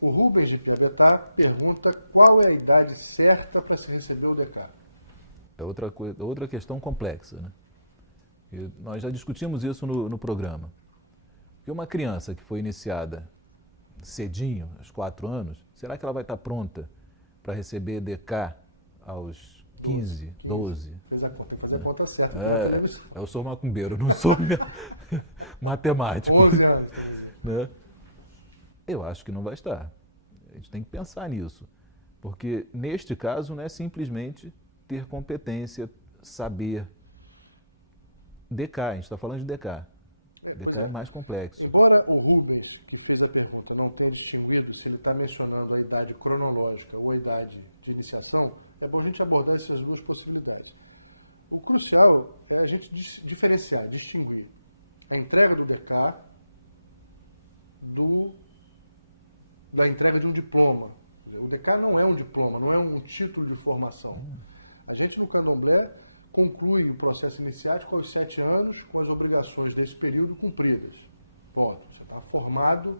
O Rubens de Piabetá pergunta qual é a idade certa para se receber o DK. É outra questão complexa, né? Nós já discutimos isso no programa. E uma criança que foi iniciada cedinho, aos 4 anos, será que ela vai estar pronta para receber DK aos 15, 12? Fez a conta, tem que fazer a conta certa pela televisão. Eu sou macumbeiro, não sou matemático. 11 anos, quer dizer. Né? Eu acho que não vai estar. A gente tem que pensar nisso. Porque, neste caso, não é simplesmente ter competência, saber. DK, a gente está falando de DK. Pois é. Mais complexo. Embora o Rubens, que fez a pergunta, não tenha distinguido se ele está mencionando a idade cronológica ou a idade de iniciação, é bom a gente abordar essas duas possibilidades. O crucial é a gente diferenciar, distinguir a entrega do DK da entrega de um diploma. O DK não é um diploma, não é um título de formação. A gente no candomblé conclui o processo iniciático aos 7 anos com as obrigações desse período cumpridas. Ponto. Você está formado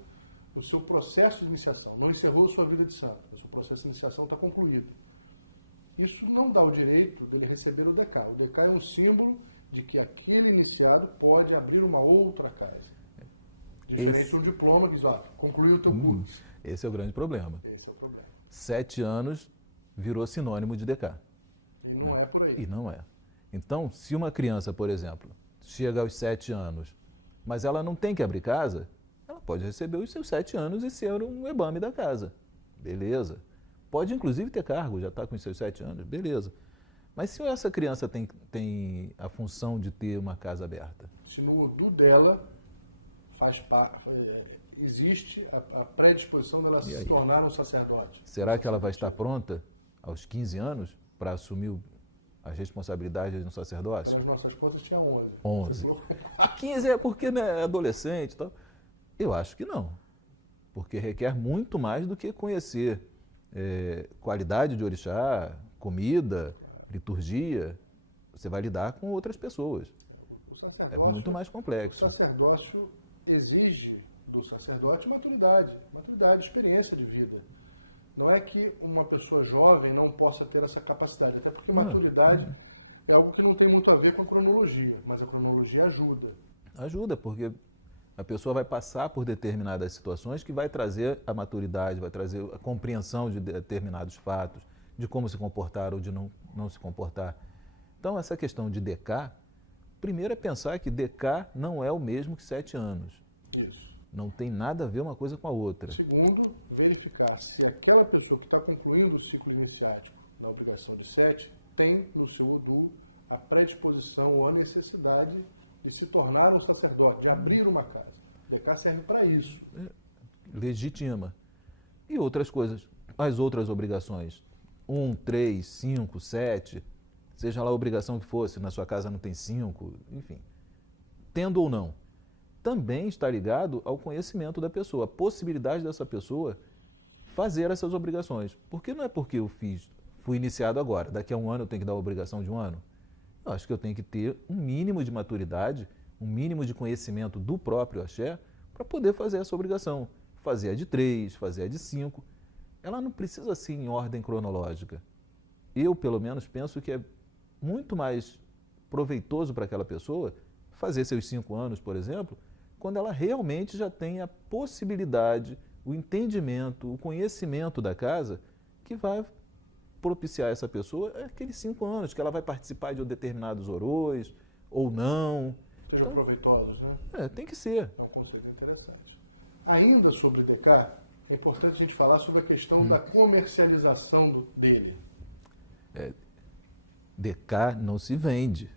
no seu processo de iniciação. Não encerrou sua vida de santo. O seu processo de iniciação está concluído. Isso não dá o direito dele receber o DK. O DK é um símbolo de que aquele iniciado pode abrir uma outra casa. Diferente de um diploma que diz, concluiu o teu curso. Esse é o grande problema. Esse é o problema. 7 anos virou sinônimo de DK. E não é por aí. E não é. Então, se uma criança, por exemplo, chega aos 7 anos, mas ela não tem que abrir casa, ela pode receber os seus 7 anos e ser um EBAME da casa. Beleza. Pode, inclusive, ter cargo, já está com os seus 7 anos. Beleza. Mas se essa criança tem a função de ter uma casa aberta? Se no UDU dela existe a predisposição dela se tornar um sacerdote. Será que ela vai estar pronta aos 15 anos para assumir as responsabilidades de um sacerdote? Pelas nossas contas tinha 11. Você falou com 4. 15 é porque é adolescente e tal. Eu acho que não. Porque requer muito mais do que conhecer qualidade de orixá, comida, liturgia. Você vai lidar com outras pessoas. O sacerdócio, é muito mais complexo. O sacerdócio exige do sacerdote maturidade, experiência de vida. Não é que uma pessoa jovem não possa ter essa capacidade, até porque maturidade é algo que não tem muito a ver com a cronologia, mas a cronologia ajuda. Ajuda, porque a pessoa vai passar por determinadas situações que vai trazer a maturidade, vai trazer a compreensão de determinados fatos, de como se comportar ou de não se comportar. Então, essa questão de DK, primeiro é pensar que DK não é o mesmo que 7 anos. Isso. Não tem nada a ver uma coisa com a outra. Segundo, verificar se aquela pessoa que está concluindo o ciclo iniciático na obrigação de 7 tem no seu ODU a predisposição ou a necessidade de se tornar um sacerdote, de abrir uma casa. O DK serve para isso. Legitima. E outras coisas, as outras obrigações. 1, 3, 5, 7, seja lá a obrigação que fosse, na sua casa não tem 5, enfim. Tendo ou não, também está ligado ao conhecimento da pessoa, a possibilidade dessa pessoa fazer essas obrigações. Porque não é porque eu fui iniciado agora, daqui a um ano eu tenho que dar a obrigação de um ano. Eu acho que eu tenho que ter um mínimo de maturidade, um mínimo de conhecimento do próprio axé para poder fazer essa obrigação. Fazer a de 3, fazer a de 5. Ela não precisa ser em ordem cronológica. Eu, pelo menos, penso que é muito mais proveitoso para aquela pessoa fazer seus 5 anos, por exemplo, quando ela realmente já tem a possibilidade, o entendimento, o conhecimento da casa que vai propiciar essa pessoa aqueles 5 anos, que ela vai participar de determinados orôs ou não. Sejam proveitosos, né? Tem que ser. É um conceito interessante. Ainda sobre DK, é importante a gente falar sobre a questão da comercialização dele. DK não se vende.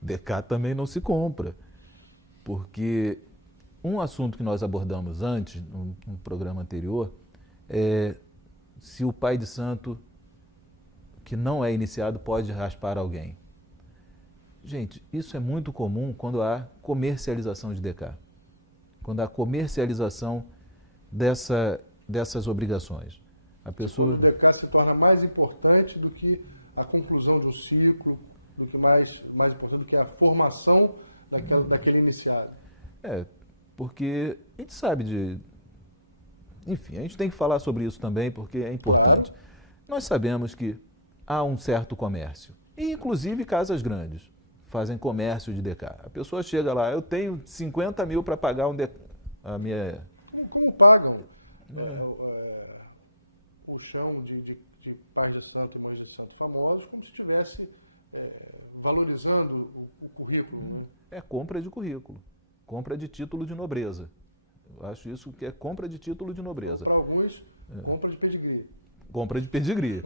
DK também não se compra. Porque um assunto que nós abordamos antes, no programa anterior, é se o pai de santo que não é iniciado pode raspar alguém. Gente, isso é muito comum quando há comercialização de DK. Quando há comercialização dessas obrigações. Quando o DK se torna mais importante do que a conclusão de um ciclo, do que mais importante do que a formação daquele iniciado. Porque a gente sabe de... Enfim, a gente tem que falar sobre isso também, porque é importante. Claro. Nós sabemos que há um certo comércio, e inclusive casas grandes fazem comércio de DK. A pessoa chega lá, eu tenho 50 mil para pagar a minha... Como pagam o chão de pais de santo e mães de santo famosos, como se estivesse valorizando o currículo, né? É compra de currículo, compra de título de nobreza. Eu acho isso que é compra de título de nobreza. Ou para alguns, compra de pedigree. Compra de pedigree,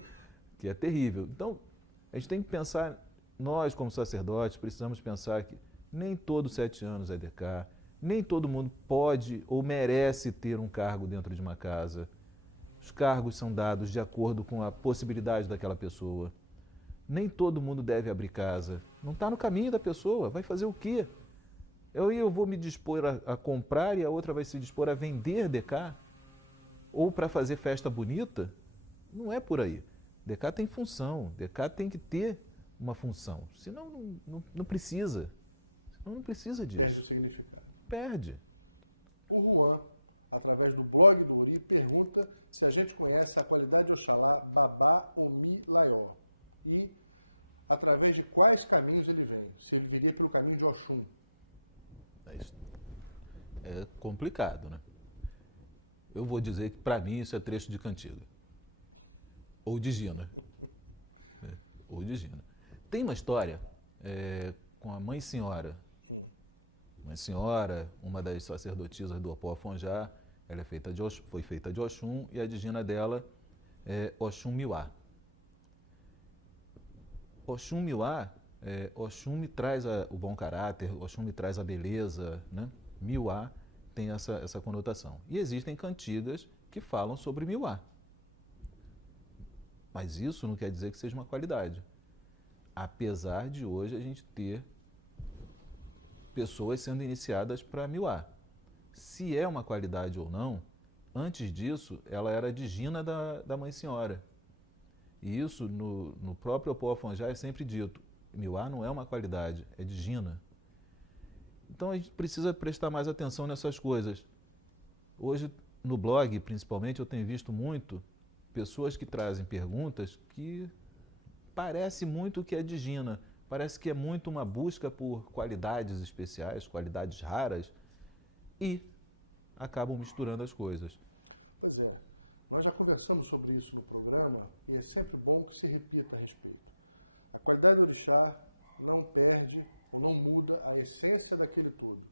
que é terrível. Então, a gente tem que pensar, nós como sacerdotes, precisamos pensar que nem todo 7 anos é DK, nem todo mundo pode ou merece ter um cargo dentro de uma casa. Os cargos são dados de acordo com a possibilidade daquela pessoa. Nem todo mundo deve abrir casa. Não está no caminho da pessoa, vai fazer o quê? Eu vou me dispor a comprar e a outra vai se dispor a vender DK? Ou para fazer festa bonita? Não é por aí. DK tem função, DK tem que ter uma função. Senão não precisa. Senão não precisa disso. Perde o significado. Perde. O Juan, através do blog do Ori, pergunta se a gente conhece a qualidade de Oxalá Babá Omi Laió. E através de quais caminhos ele vem. Se ele viria pelo caminho de Oxum. É complicado, né? Eu vou dizer que, para mim, isso é trecho de cantiga. Ou de Gina. Ou de Gina. Tem uma história com a Mãe Senhora. Mãe Senhora, uma das sacerdotisas do Opó Afonjá, ela foi feita de Oxum, e a de Gina dela é Oxum Miwá. Oxum Miwá, Oxum me traz o bom caráter, Oxum me traz a beleza, né? Miwá tem essa conotação. E existem cantigas que falam sobre Miwá. Mas isso não quer dizer que seja uma qualidade. Apesar de hoje a gente ter pessoas sendo iniciadas para Miwá. Se é uma qualidade ou não, antes disso ela era de Gina da Mãe Senhora. E isso no próprio Opó Afonjá é sempre dito. Miwá não é uma qualidade, é de Gina. Então a gente precisa prestar mais atenção nessas coisas. Hoje, no blog, principalmente, eu tenho visto muito pessoas que trazem perguntas que parece muito que é de Gina. Parece que é muito uma busca por qualidades especiais, qualidades raras, e acabam misturando as coisas. Pois é. Nós já conversamos sobre isso no programa e é sempre bom que se repita a respeito. A qualidade do orixá não perde ou não muda a essência daquele todo.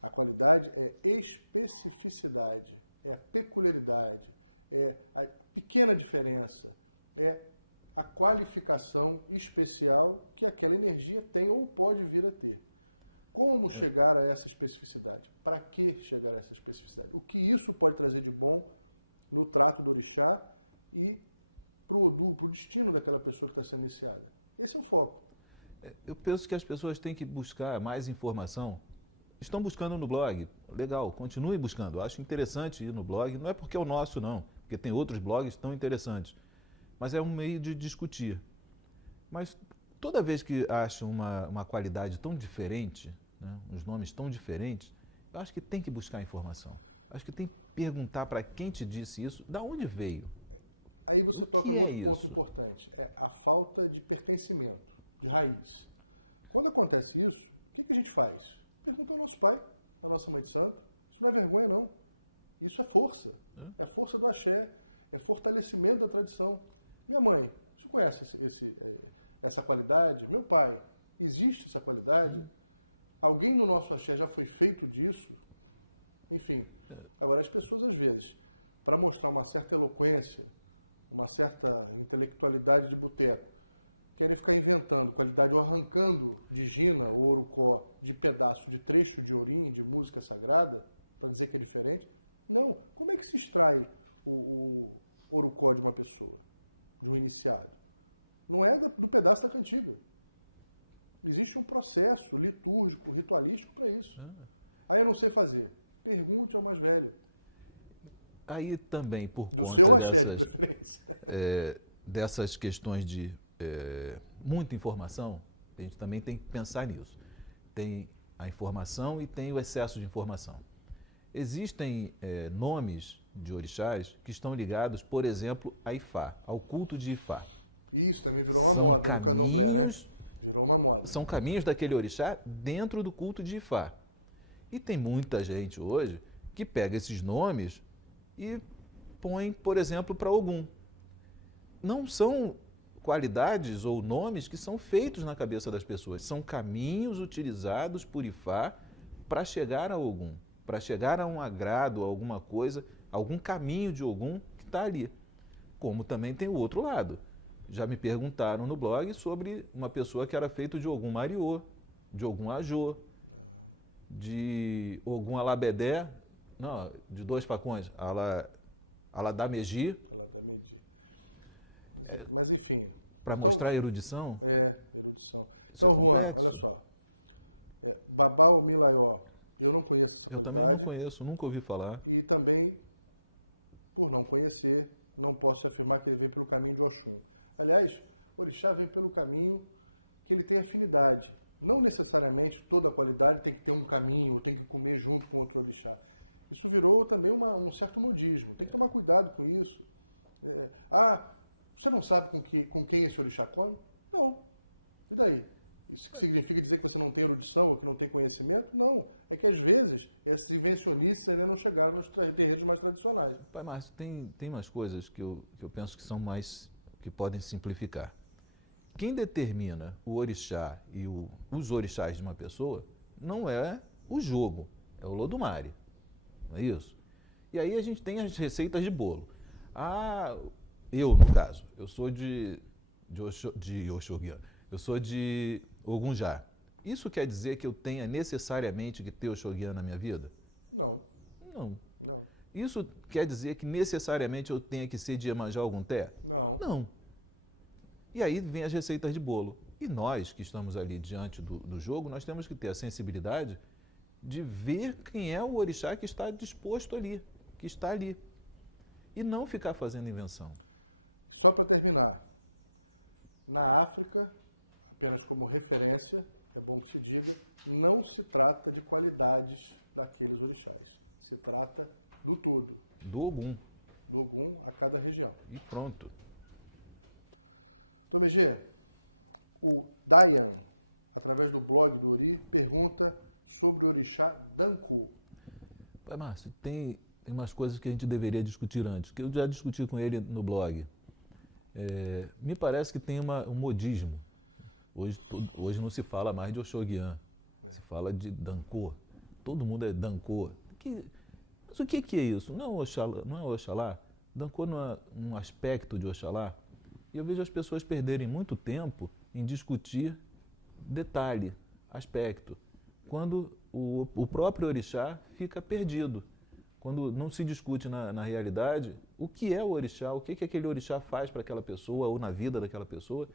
A qualidade é especificidade, é a peculiaridade, é a pequena diferença, é a qualificação especial que aquela energia tem ou pode vir a ter. Como chegar a essa especificidade? Para que chegar a essa especificidade? O que isso pode trazer de bom no trato do orixá e para o destino daquela pessoa que está sendo iniciada? Esse é o foco. Eu penso que as pessoas têm que buscar mais informação. Estão buscando no blog. Legal, continue buscando. Eu acho interessante ir no blog. Não é porque é o nosso, não. Porque tem outros blogs tão interessantes. Mas é um meio de discutir. Mas toda vez que acham uma qualidade tão diferente, né, uns nomes tão diferentes, eu acho que tem que buscar informação. Acho que tem que perguntar para quem te disse isso, da onde veio. Aí você toca num outro ponto importante. É a falta de pertencimento, de raiz. Quando acontece isso, o que a gente faz? Pergunta ao nosso pai, à nossa mãe de santo. Isso não é vergonha, não. Isso é força. É força do axé, é fortalecimento da tradição. Minha mãe, você conhece essa qualidade? Meu pai, existe essa qualidade? Alguém no nosso axé já foi feito disso? Enfim. Agora, as pessoas, às vezes, para mostrar uma certa eloquência, uma certa intelectualidade de boteco, querem ficar inventando qualidade ou arrancando de Gina ou Orucó de pedaço de trecho de Orim, de música sagrada, para dizer que é diferente. Não. Como é que se extrai o Orucó de uma pessoa, de um iniciado? Não é do pedaço da cantiga. Existe um processo litúrgico, ritualístico para isso. Aí eu não sei fazer. Pergunte ao mais velho. Aí também, por do conta seu axé, de preferência. Dessas questões muita informação, a gente também tem que pensar nisso. Tem a informação e tem o excesso de informação. Existem nomes de orixás que estão ligados, por exemplo, a Ifá, ao culto de Ifá. Isso também virou uma moda no candomblé, né? Virou uma moda. São caminhos daquele orixá dentro do culto de Ifá. E tem muita gente hoje que pega esses nomes e põe, por exemplo, para Ogum. Não são qualidades ou nomes que são feitos na cabeça das pessoas. São caminhos utilizados por Ifá para chegar a Ogum, para chegar a um agrado, a alguma coisa, algum caminho de Ogum que está ali. Como também tem o outro lado. Já me perguntaram no blog sobre uma pessoa que era feito de Ogum Mariô, de Ogum Ajô, de Ogum Alabedé, não, de 2 facões, Aladamegi. Aladamegi. Mas enfim. Para mostrar erudição? Erudição. Então, Juan, olha só. Babau Milaió, eu não conheço essa qualidade. Eu também não conheço, nunca ouvi falar. E também, por não conhecer, não posso afirmar que ele vem pelo caminho de Oxum. Aliás, o orixá vem pelo caminho que ele tem afinidade. Não necessariamente toda a qualidade tem que ter um caminho, ou tem que comer junto com outro orixá. Isso virou também um certo modismo. Tem que tomar cuidado com isso. Você não sabe com quem esse orixá come? Não. E daí? Isso significa dizer que você não tem erudição ou que não tem conhecimento? Não. É que às vezes esses invencionices ainda não chegaram nos terreiros mais tradicionais. Pai Márcio, tem umas coisas que eu penso que são mais, que podem simplificar. Quem determina o orixá e os orixás de uma pessoa não é o jogo, é o Lodumare. Não é isso? E aí a gente tem as receitas de bolo. Eu, no caso, eu sou de Oxóguian, eu sou de Ogunjá. Isso quer dizer que eu tenha necessariamente que ter Oxóguian na minha vida? Não. Não. Isso quer dizer que necessariamente eu tenha que ser de Iemanjá Ogunté? Não. Não. E aí vem as receitas de bolo. E nós, que estamos ali diante do jogo, nós temos que ter a sensibilidade de ver quem é o orixá que está disposto ali, que está ali. E não ficar fazendo invenção. Só para terminar, na África, apenas como referência, é bom que se diga, não se trata de qualidades daqueles orixás. Se trata do todo. Do Ogum. Do Ogum a cada região. E pronto. Tomegê, o Dayan, através do blog do Ori, pergunta sobre o orixá Danko. Pai Márcio, tem umas coisas que a gente deveria discutir antes, que eu já discuti com ele no blog. Me parece que tem um modismo. Hoje não se fala mais de Oxóguian, se fala de Danko. Todo mundo é Danko. Mas o que é isso? Não é Oxalá? Danko não é um aspecto de Oxalá? E eu vejo as pessoas perderem muito tempo em discutir detalhe, aspecto, quando o próprio orixá fica perdido. Quando não se discute na realidade o que é o orixá, o que aquele orixá faz para aquela pessoa ou na vida daquela pessoa,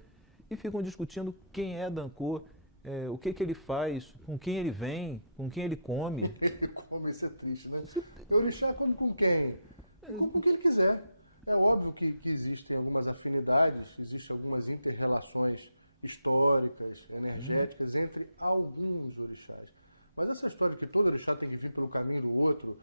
e ficam discutindo quem é Danko, o que ele faz, com quem ele vem, com quem ele come. Ele come, isso é triste, né? O orixá come com quem? Ele come com quem ele quiser. É óbvio que existem algumas afinidades, existem algumas inter-relações históricas, energéticas entre alguns orixás. Mas essa história de que todo orixá tem que vir pelo caminho do outro,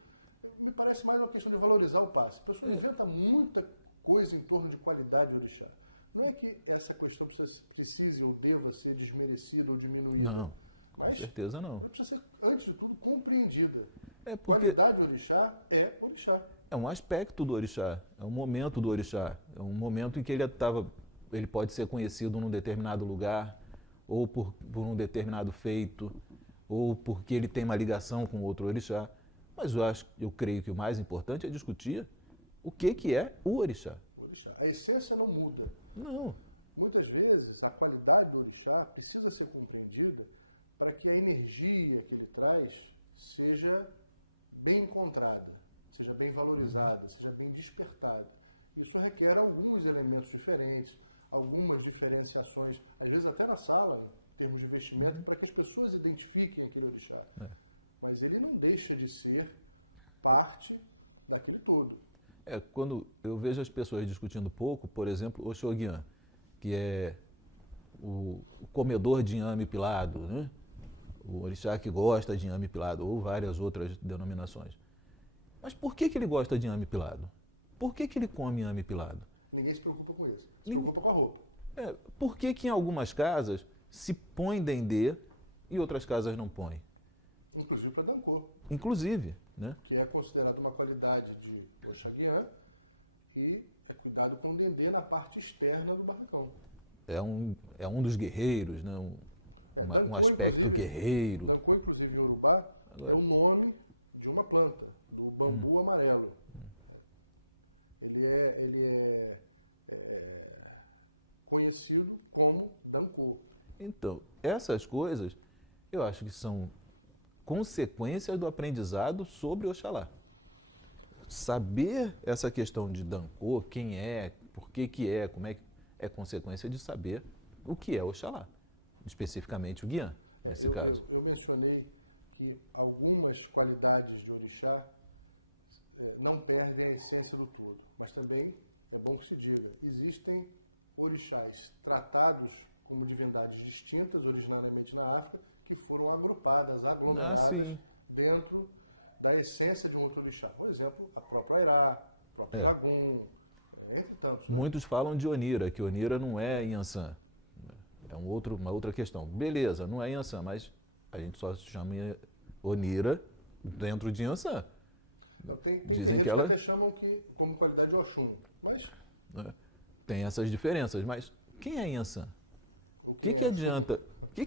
me parece mais uma questão de valorizar o passe. A pessoa inventa muita coisa em torno de qualidade de orixá. Não é que essa questão precise ou deva ser desmerecida ou diminuída. Não, mas com certeza não. Ela precisa ser, antes de tudo, compreendida. Porque qualidade de orixá é orixá. É um aspecto do orixá, é um momento do orixá, é um momento em que ele pode ser conhecido num determinado lugar, ou por um determinado feito, ou porque ele tem uma ligação com outro orixá. Mas eu creio que o mais importante é discutir o que é o orixá. O orixá. A essência não muda. Não. Muitas vezes a qualidade do orixá precisa ser compreendida para que a energia que ele traz seja bem encontrada, seja bem valorizada, seja bem despertada. Isso requer alguns elementos diferentes, algumas diferenciações, às vezes até na sala, em termos de vestimenta, para que as pessoas identifiquem aquele orixá. Mas ele não deixa de ser parte daquele todo. Quando eu vejo as pessoas discutindo pouco, por exemplo, Oxóguian, que é o comedor de inhame pilado, né? O orixá que gosta de inhame pilado, ou várias outras denominações. Mas por que ele gosta de inhame pilado? Por que ele come inhame pilado? Ninguém se preocupa com isso. Se preocupa com a roupa. Por que em algumas casas se põe dendê e outras casas não põem? Inclusive para Dancô. Inclusive, né? Que é considerado uma qualidade de Oxaguian e é cuidado com o dendê na parte externa do barracão. É um dos guerreiros, né? Dancô, inclusive, guerreiro. Dancô, inclusive, em Urubá, é o nome de uma planta, do bambu amarelo. Ele é conhecido como Dancô. Então, essas coisas, eu acho que são consequências do aprendizado sobre Oxalá. Saber essa questão de Dancô, quem é, por que é, como é consequência de saber o que é Oxalá, especificamente o Guiã. Eu mencionei que algumas qualidades de orixá não perdem a essência do todo, mas também é bom que se diga, existem orixás tratados como divindades distintas, originariamente na África, que foram agrupadas, aglomeradas dentro da essência de um outro orixá. Por exemplo, a própria Airá, o próprio Jagum, entre tantos. Né? Muitos falam de Onira, que Onira não é Inhansã. É uma outra questão. Beleza, não é Inhansã, mas a gente só chama Onira dentro de Inhansã. Não, tem terreiros que até chamam como qualidade de Oxum, mas... Tem essas diferenças, mas quem é Inhansã? O que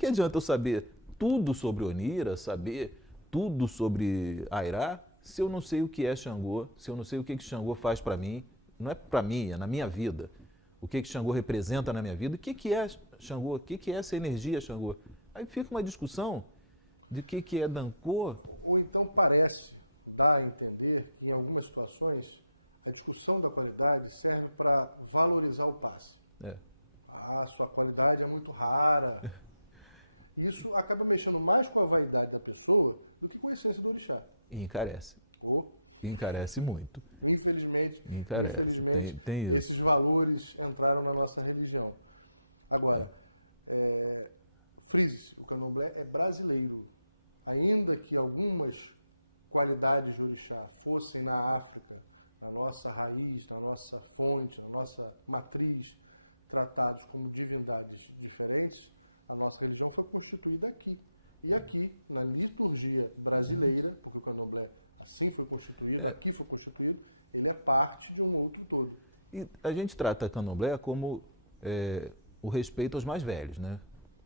adianta eu saber tudo sobre Onira, saber tudo sobre Airá, se eu não sei o que é Xangô, se eu não sei o que Xangô faz para mim, não é para mim, é na minha vida. O que Xangô representa na minha vida, o que é Xangô, o que é essa energia Xangô. Aí fica uma discussão de o que é Dancô. Ou então parece, dá a entender que em algumas situações a discussão da qualidade serve para valorizar o passe. Sua qualidade é muito rara. Isso acaba mexendo mais com a vaidade da pessoa do que com a essência do orixá. E encarece. Encarece muito. Infelizmente, tem esses valores entraram na nossa religião. Agora, frise-se, o candomblé é brasileiro. Ainda que algumas qualidades de orixá fossem na África, na nossa raiz, na nossa fonte, na nossa matriz, tratados como divindades diferentes, a nossa religião foi constituída aqui. E aqui, na liturgia brasileira, porque o candomblé assim foi constituído, aqui foi constituído, ele é parte de um outro todo. E a gente trata candomblé como o respeito aos mais velhos, né?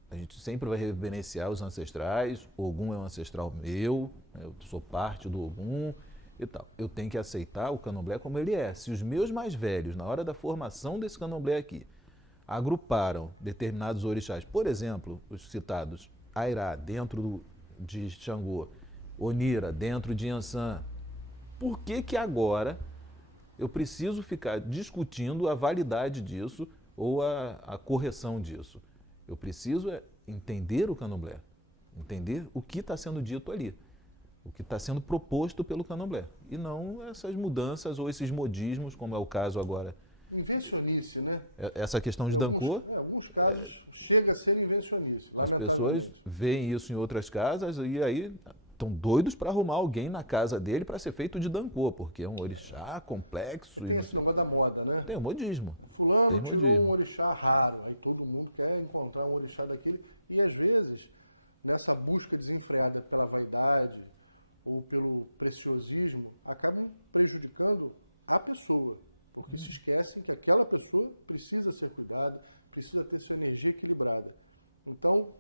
A gente sempre vai reverenciar os ancestrais, o Ogum é um ancestral meu, eu sou parte do Ogum e tal. Eu tenho que aceitar o candomblé como ele é. Se os meus mais velhos, na hora da formação desse candomblé aqui, agruparam determinados orixás, por exemplo, os citados Airá dentro de Xangô, Onira dentro de Inhansã, por que agora eu preciso ficar discutindo a validade disso ou a correção disso? Eu preciso entender o candomblé, entender o que está sendo dito ali, o que está sendo proposto pelo candomblé, e não essas mudanças ou esses modismos, como é o caso agora. Invencionice, né? Essa questão de Dancô. Em alguns casos chega a ser invencionice, lamentavelmente. As pessoas veem isso em outras casas e aí estão doidos para arrumar alguém na casa dele para ser feito de Dancô, porque é um orixá complexo. Tem esse negócio da moda, né? Tem o modismo. Fulano tirou um orixá raro, aí todo mundo quer encontrar um orixá daquele. E às vezes, nessa busca desenfreada pela vaidade ou pelo preciosismo, acabam prejudicando a pessoa. Porque se esquecem que aquela pessoa precisa ser cuidada, precisa ter sua energia equilibrada. Então,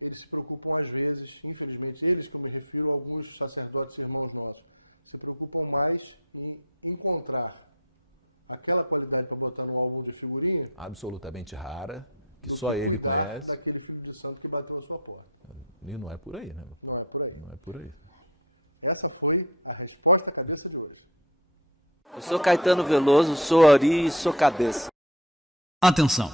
eles se preocupam às vezes, infelizmente, eles que eu me refiro, alguns sacerdotes irmãos nossos, se preocupam mais em encontrar aquela qualidade para botar no álbum de figurinha absolutamente rara, do que cuidar daquele filho de santo que bateu a sua porta. E não é por aí, né? Não é por aí. Não é por aí. Essa foi a resposta à cabeça de hoje. Eu sou Caetano Veloso, sou Ori e sou cabeça. Atenção!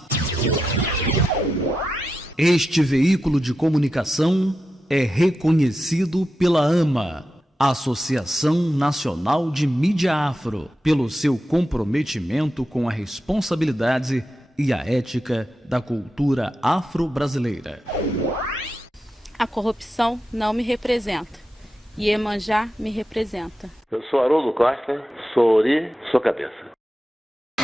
Este veículo de comunicação é reconhecido pela AMA, Associação Nacional de Mídia Afro, pelo seu comprometimento com a responsabilidade e a ética da cultura afro-brasileira. A corrupção não me representa. Iemanjá me representa. Eu sou Haroldo Costa, sou Ori, sou cabeça.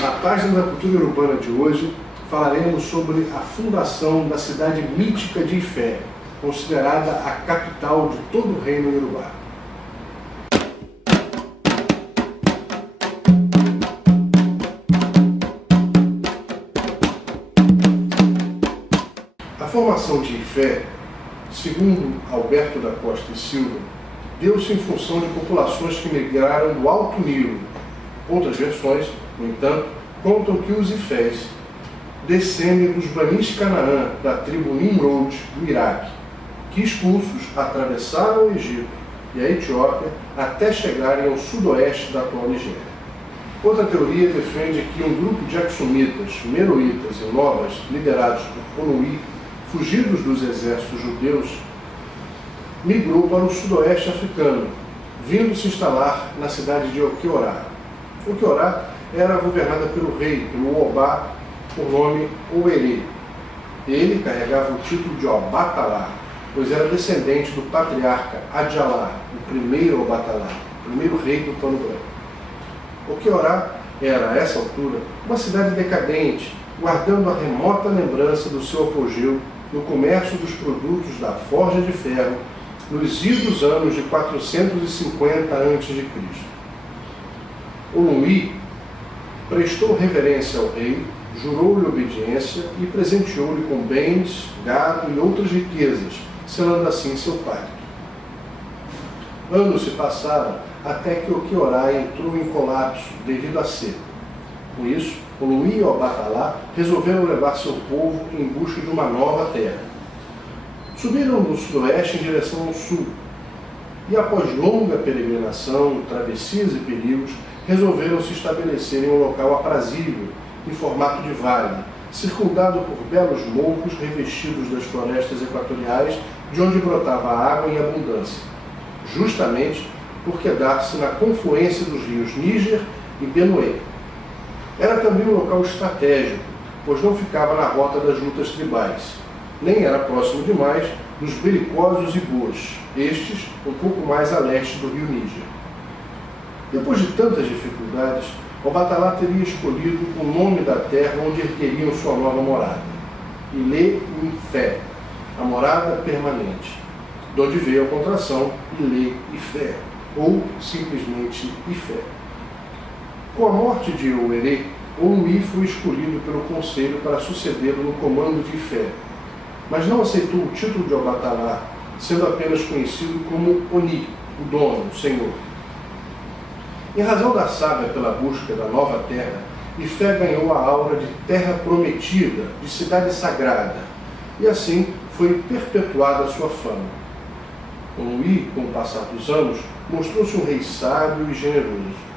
Na página da cultura urbana de hoje, falaremos sobre a fundação da cidade mítica de Ifé, considerada a capital de todo o reino Iorubá. A formação de Ifé, segundo Alberto da Costa e Silva, deu-se em função de populações que migraram do Alto Nilo. Outras versões, no entanto, contam que os Ifés descendem dos Banis Canaã, da tribo Nimrod, do Iraque, que expulsos atravessaram o Egito e a Etiópia até chegarem ao sudoeste da atual Nigéria. Outra teoria defende que um grupo de Axumitas, Meroítas e Nobas, liderados por Onuí, fugidos dos exércitos judeus, migrou para o sudoeste africano, vindo se instalar na cidade de Oqueorá. Oqueorá era governada pelo rei, pelo Obá, por nome Oerê. Ele carregava o título de Obatalá, pois era descendente do patriarca Adjalá, o primeiro Obatalá, o primeiro rei do Pano Branco. Oqueorá era, a essa altura, uma cidade decadente, guardando a remota lembrança do seu apogeu no comércio dos produtos da forja de ferro nos idos anos de 450 a.C. Onuí prestou reverência ao rei, jurou-lhe obediência e presenteou-lhe com bens, gado e outras riquezas, selando assim seu pacto. Anos se passaram até que Oqueorá entrou em colapso devido à seca. Com isso, Onuí e Obatalá resolveram levar seu povo em busca de uma nova terra. Subiram do sudoeste em direção ao sul e, após longa peregrinação, travessias e perigos, resolveram se estabelecer em um local aprazível, em formato de vale, circundado por belos morros revestidos das florestas equatoriais, de onde brotava água em abundância, justamente por quedar-se na confluência dos rios Níger e Benue. Era também um local estratégico, pois não ficava na rota das lutas tribais, nem era próximo demais dos belicosos Ibôs, estes um pouco mais a leste do rio Níger. Depois de tantas dificuldades, Obatalá teria escolhido o nome da terra onde ergueriam sua nova morada, Ilê-Ifé, a morada permanente, de onde veio a contração Ilê-Ifé, ou simplesmente Ifé. Com a morte de Oerê, Onuí foi escolhido pelo conselho para sucedê-lo no comando de Ifé, mas não aceitou o título de Obatalá, sendo apenas conhecido como Oni, o dono, o senhor. Em razão da saga pela busca da nova terra, Ifé ganhou a aura de terra prometida, de cidade sagrada, e assim foi perpetuada a sua fama. Onuí, com o passar dos anos, mostrou-se um rei sábio e generoso.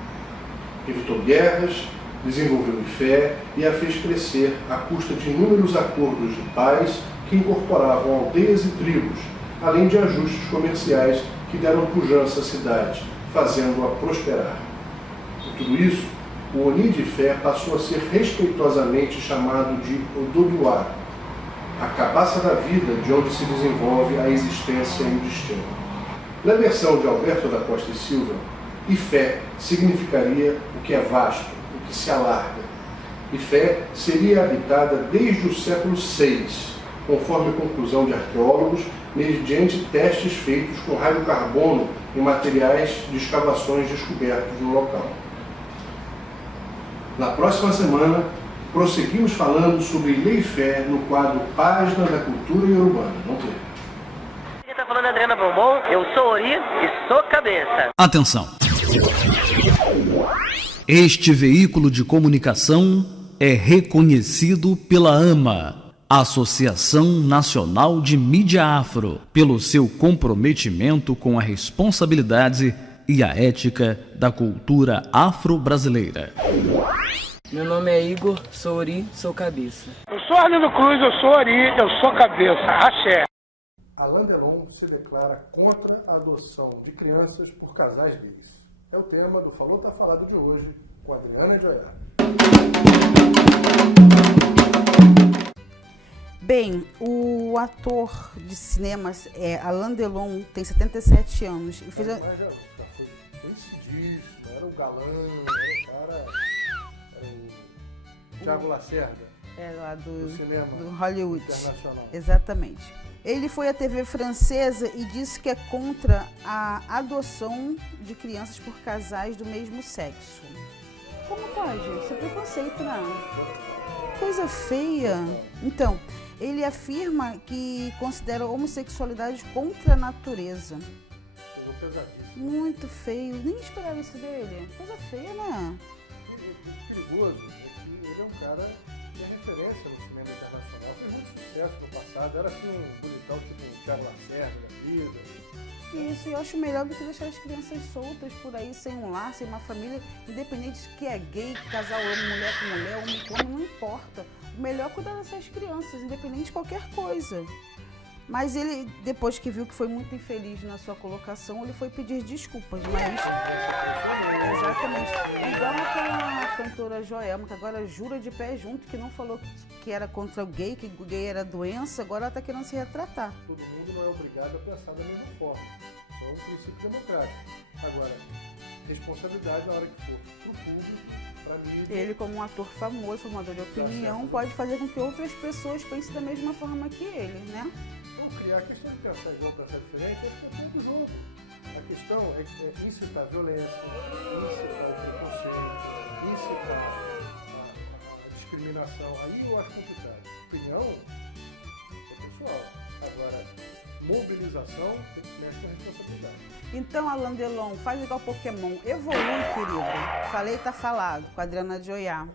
Evitou guerras, desenvolveu Ifé e a fez crescer à custa de inúmeros acordos de paz que incorporavam aldeias e tribos, além de ajustes comerciais que deram pujança à cidade, fazendo-a prosperar. Por tudo isso, o Oni de Ifé passou a ser respeitosamente chamado de Odobiá, a cabaça da vida de onde se desenvolve a existência e o destino. Na versão de Alberto da Costa e Silva, Ifé significaria o que é vasto, o que se alarga. Ifé seria habitada desde o século VI, conforme a conclusão de arqueólogos, mediante testes feitos com radiocarbono em materiais de escavações descobertos no local. Na próxima semana, prosseguimos falando sobre Ilê-Ifé no quadro Página da Cultura Iorubana. Vamos ver. Quem está falando é Adriana Bombom, eu sou Ori e sou cabeça. Atenção! Este veículo de comunicação é reconhecido pela AMA, Associação Nacional de Mídia Afro, pelo seu comprometimento com a responsabilidade e a ética da cultura afro-brasileira. Meu nome é Igor, sou Ori, sou cabeça. Eu sou Arlindo Cruz, eu sou Ori, eu sou cabeça. Axé. Alain Delon se declara contra a adoção de crianças por casais gays. É o tema do Falou Tá Falado de hoje, com Adriana de Oiá. Bem, o ator de cinemas Alain Delon tem 77 anos. E fez Mas já foi conhecidíssimo, era um galã, era um cara... Era o Thiago Lacerda, lá do cinema do Hollywood internacional. Exatamente. Ele foi à TV francesa e disse que é contra a adoção de crianças por casais do mesmo sexo. Como pode? Isso é preconceito, né? Total. Coisa feia. Total. Então, ele afirma que considera a homossexualidade contra a natureza. Pegou pesadíssimo. Muito feio. Nem esperava isso dele. Coisa feia, né? E o perigoso é que ele é um cara que é referência no cinema internacional. Fez muito sucesso no passado. Era assim um bonitão, tipo um Thiago Lacerda da vida. Isso, e eu acho melhor do que deixar as crianças soltas por aí, sem um lar, sem uma família, independente de que é gay, casal mulher com mulher, homem com homem, não importa. O melhor é cuidar dessas crianças, independente de qualquer coisa. Mas ele, depois que viu que foi muito infeliz na sua colocação, ele foi pedir desculpas. Mas... A imprensa pressionou, exatamente. Igual aquela cantora Joelma, que agora jura de pé junto, que não falou que era contra o gay, que o gay era doença, agora ela está querendo se retratar. Todo mundo não é obrigado a pensar da mesma forma. Isso é um princípio democrático. Agora, responsabilidade na hora que for para o público, para a mídia. Ele, como um ator famoso, formador de opinião, pode fazer com que outras pessoas pensem da mesma forma que ele, né? Ou criar a questão de pensar igual, pensar diferente, eu acho que até é do jogo. A questão é incitar a violência, incitar o preconceito, incitar a discriminação. Aí eu acho complicado. Opinião é pessoal. Agora, mobilização mexe com responsabilidade. Então, Alain Delon, faz igual Pokémon. Evolui, querido. Falei, tá falado, com a Adriana de Oiá.